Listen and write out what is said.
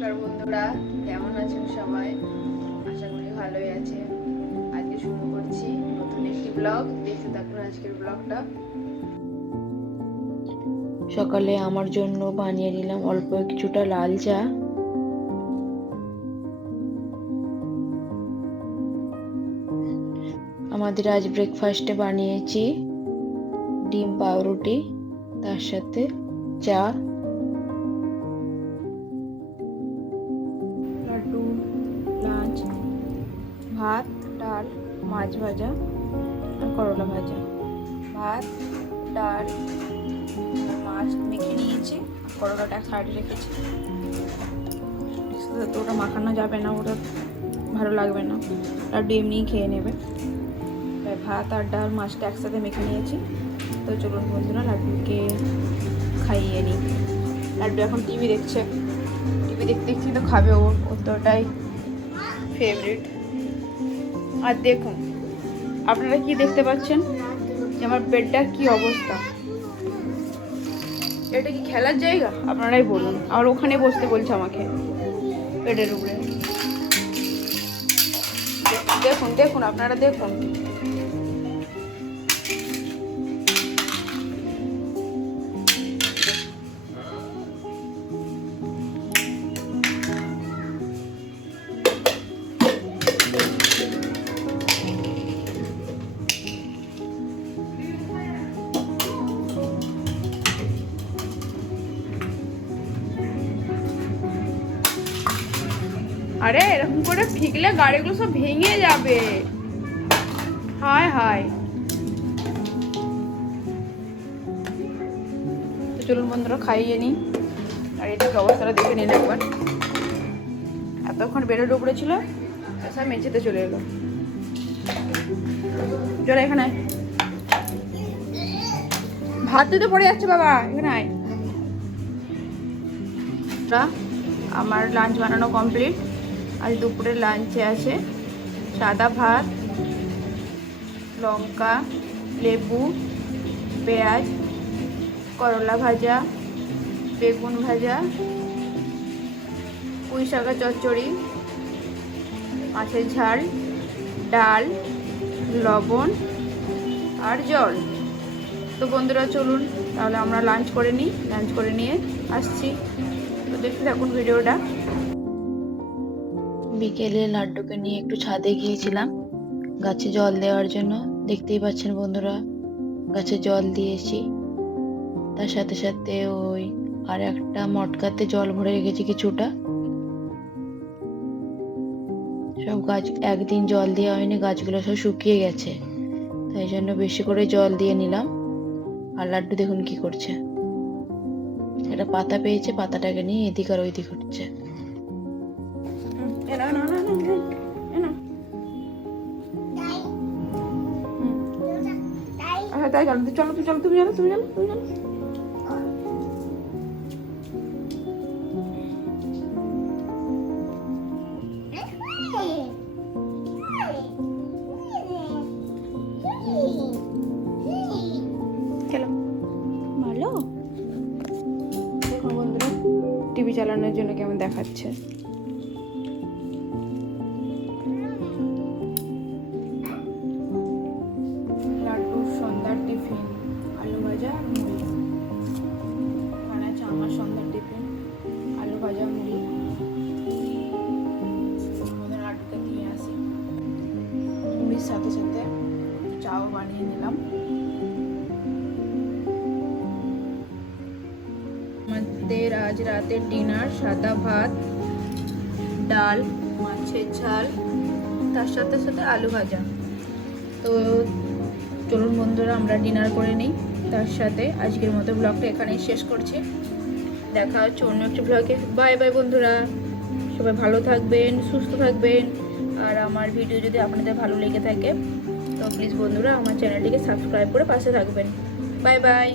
নমস্কার বন্ধুরা, কেমন আছেন সবাই? আশা করি ভালোই আছে। আজকে শুরু করছি নতুন একটি ব্লগ। দেখতে থাকুন আজকের ব্লগটা। সকালে আমার জন্য বানিয়ে নিলাম অল্প কিছুটা লাল চা। আমাদের আজ ব্রেকফাস্টে বানিয়েছি ডিম পাউরুটি, তার সাথে চা, লাড্ডু, লাঞ্চ, ভাত, ডাল, মাছ ভাজা আর করলা ভাজা। ভাত, ডাল, মাছ মেখে নিয়েছি, করলাটা সাইডে রেখেছি। তো ওটা মাখানো যাবে না, ওটা ভালো লাগবে না, লাড্ডু এমনিই খেয়ে নেবে। তাই ভাত আর ডাল মাছটা একসাথে মেখে নিয়েছি। তো চলুন বন্ধুরা লাড্ডুকে খাইয়ে নিই। লাড্ডু এখন টিভি দেখছে, টিভি দেখতে দেখতে তো খাবে, ওর তো ওটাই ফেভারিট। আর দেখুন আপনারা কি দেখতে পাচ্ছেন যে আমার বেডটার কি অবস্থা। এটা কি খেলার জায়গা? আপনারাই বলুন। আর ওখানে বসতে বলছে আমাকে বেডের উপরে। দেখুন দেখুন আপনারা দেখুন। আরে এরকম করে ফিকলে গাড়িগুলো সব ভেঙে যাবে। হায় হায়। তো চলুন বন্ধুরা খাইয়ে নিই। আর এটাকে অবস্থাটা দেখে নিন একবার। এতক্ষণ বেডের উপরে ছিল, সব মেঝেতে চলে এলো। চলো এখানে আয়। ভাত দিতে পড়ে যাচ্ছে বাবা, এখানে আয়। আমার লাঞ্চ বানানো কমপ্লিট। আজ দুপুরের লাঞ্চে আছে সাদা ভাত, লঙ্কা, লেবু, পেঁয়াজ, করলা ভাজা, বেগুন ভাজা, পুঁই শাকের চচ্চড়ি, মাছের ঝাল, ডাল, লবণ আর জল। তো বন্ধুরা চলুন তাহলে আমরা লাঞ্চ করে নিই। লাঞ্চ করে নিয়ে আসছি, তো দেখতে থাকুন ভিডিওটা। বিকেলে লাড্ডুকে নিয়ে একটু ছাদে গিয়েছিলাম গাছে জল দেওয়ার জন্য। দেখতেই পাচ্ছেন বন্ধুরা, গাছে জল দিয়েছি। তার সাথে সাথে ওই আর একটা মটকাতে জল ভরে রেখেছি কিছুটা। সব গাছ একদিন জল দেওয়া হয়নি, গাছগুলো সব শুকিয়ে গেছে, তাই জন্য বেশি করে জল দিয়ে নিলাম। আর লাড্ডু দেখুন কি করছে, একটা পাতা পেয়েছে, পাতাটাকে নিয়ে এদিক আর ওইদিক হচ্ছে। তাই চলো চলো চলো, তুমি জানো তুমি জানো তুমি জানো। চলো ভালো। দেখুন বন্ধুরা টিভি চালানোর জন্য কেমন দেখাচ্ছে। লাড্ডুর সন্ধ্যার টিফিন আলু ভাজা আর মুড়ি। এখানে আছে আমার সন্ধ্যার টিফিন আলু ভাজা মুড়ি। আমাদের লাড্ডুটা দিয়ে আসি। মুড়ির সাথে সাথে চাও বানিয়ে নিলাম। আমাদের আজ রাতের ডিনার সাদা ভাত, ডাল, মাছের ঝাল, তার সাথে সাথে আলু ভাজা। তো চলুন বন্ধুরা আমরা ডিনার করে নিই। তার সাথে আজকের মতো ব্লগটা এখানেই শেষ করছি। দেখা হচ্ছে অন্য একটা ব্লগে। বাই বাই বন্ধুরা, সবাই ভালো থাকবেন, সুস্থ থাকবেন। আর আমার ভিডিও যদি আপনাদের ভালো লেগে থাকে তো প্লিজ বন্ধুরা আমার চ্যানেলটিকে সাবস্ক্রাইব করে পাশে থাকবেন। Bye bye.